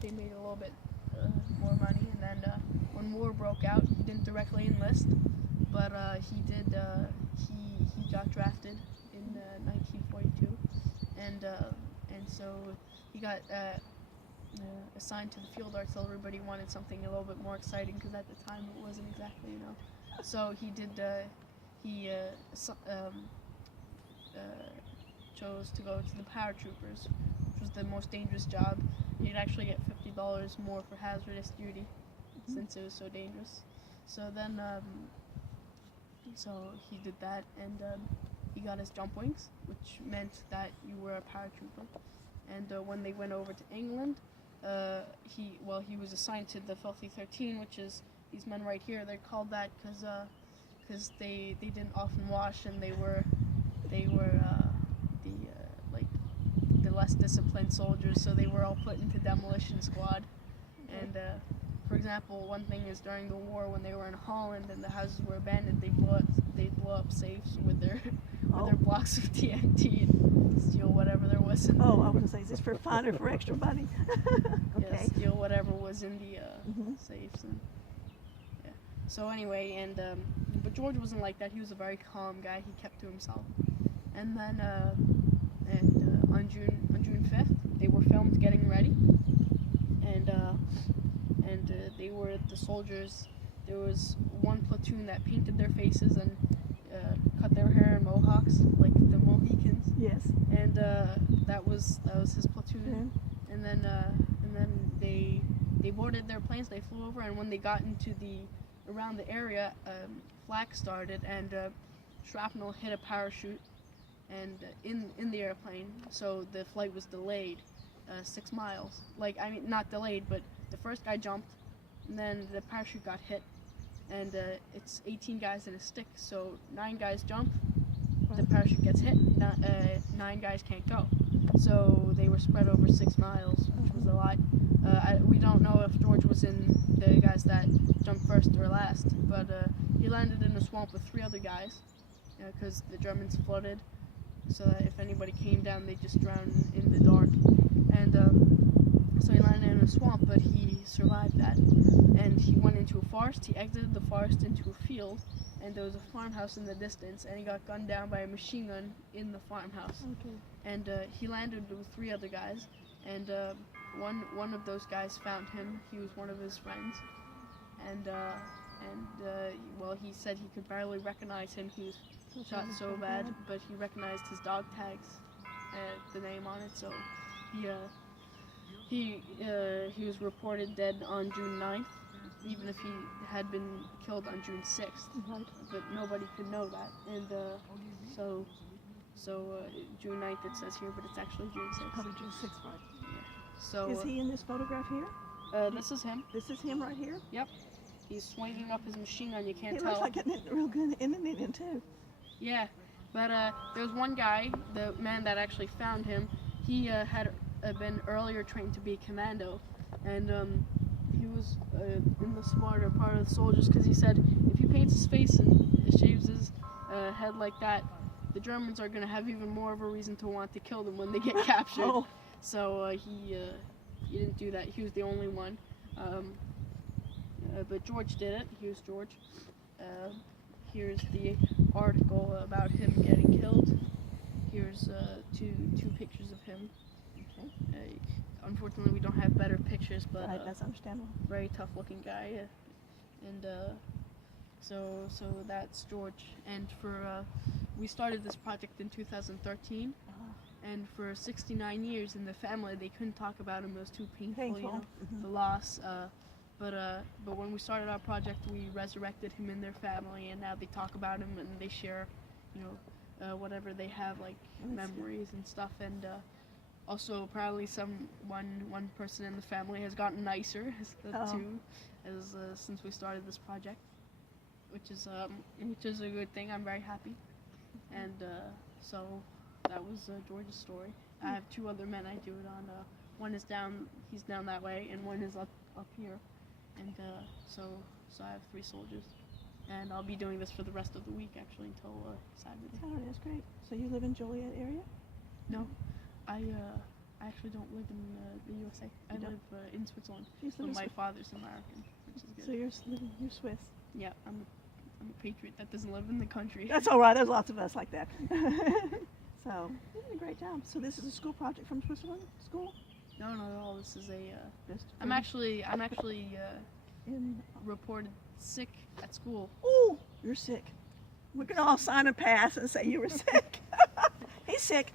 they made a little bit more money. And then when war broke out, he didn't directly enlist, but he did. He got drafted in 1942, and so he got assigned to the field artillery. But he wanted something a little bit more exciting because at the time it wasn't exactly, So he did. Chose to go to the paratroopers, which was the most dangerous job. You'd actually get $50 more for hazardous duty, since it was so dangerous. So then, so he did that, and he got his jump wings, which meant that you were a paratrooper. And when they went over to England, he was assigned to the Filthy 13, which is these men right here. They're called that because they didn't often wash, and they were the less disciplined soldiers, so they were all put into demolition squad. And for example, one thing is during the war when they were in Holland and the houses were abandoned, they blow up safes with their blocks of TNT and steal whatever there was in. I was going to say, is this for fun or for extra money? Okay. Yeah, steal whatever was in the safes. And yeah. So anyway, but George wasn't like that. He was a very calm guy. He kept to himself. And then on June 5th, they were filmed getting ready, and they were the soldiers. There was one platoon that painted their faces and cut their hair in mohawks, like the Mohicans. Yes. And that was his platoon. Yeah. And then they boarded their planes. They flew over, and when they got into around the area, flak started, and shrapnel hit a parachute and in the airplane, so the flight was delayed 6 miles. Not delayed, but the first guy jumped, and then the parachute got hit, and it's 18 guys in a stick, so 9 guys jump, the parachute gets hit, 9 guys can't go. So they were spread over 6 miles, which was a lot. We don't know if George was in the guys that jumped first or last, but he landed in a swamp with 3 other guys, because the Germans flooded, so that if anybody came down, they'd just drown in the dark. And so he landed in a swamp, but he survived that. And he went into a forest. He exited the forest into a field, and there was a farmhouse in the distance, and he got gunned down by a machine gun in the farmhouse. Okay. And he landed with 3 other guys, and one of those guys found him. He was one of his friends, and he said he could barely recognize him. He was shot so bad, but he recognized his dog tags, the name on it. So he was reported dead on June 9th, even if he had been killed on June 6th. But nobody could know that. And so June 9th it says here, but it's actually June 6th. Probably June 6th, right? Yeah. So is he in this photograph here? This is him. This is him right here? Yep. He's swinging up his machine gun. You can't tell. He looks like a real good Indian too. Yeah, but there was one guy, the man that actually found him. He had been earlier trained to be a commando, and he was in the smarter part of the soldiers, because he said if he paints his face and shaves his head like that, the Germans are going to have even more of a reason to want to kill them when they get captured. Oh. So he didn't do that. He was the only one. But George did it. He was George. Here's the article about him getting killed. Here's two pictures of him. Okay. Unfortunately, we don't have better pictures, but right, that's understandable. Very tough-looking guy, and so that's George. And we started this project in 2013, and for 69 years in the family, they couldn't talk about him. It was too painful. The loss. But when we started our project, we resurrected him in their family, and now they talk about him and they share, whatever they have, like memories and stuff. And also, apparently, one person in the family has gotten nicer too, since we started this project, which is a good thing. I'm very happy. And so that was George's story. I have 2 other men I do it on. One is down, he's down that way, and one is up here. And so I have 3 soldiers, and I'll be doing this for the rest of the week, actually, until Saturday. Oh, that's great. So you live in Joliet area? No, I actually don't live in the USA. I You don't? live in Switzerland. You But live my in father's American, which is good. So you're Swiss. Yeah, I'm a patriot that doesn't live in the country. That's all right. There's lots of us like that. So you did a great job. So this is a school project from Switzerland school. No, not at all. This is a. Just I'm actually in. reported sick at school. Ooh, you're sick. We can all sign a pass and say you were sick. He's sick.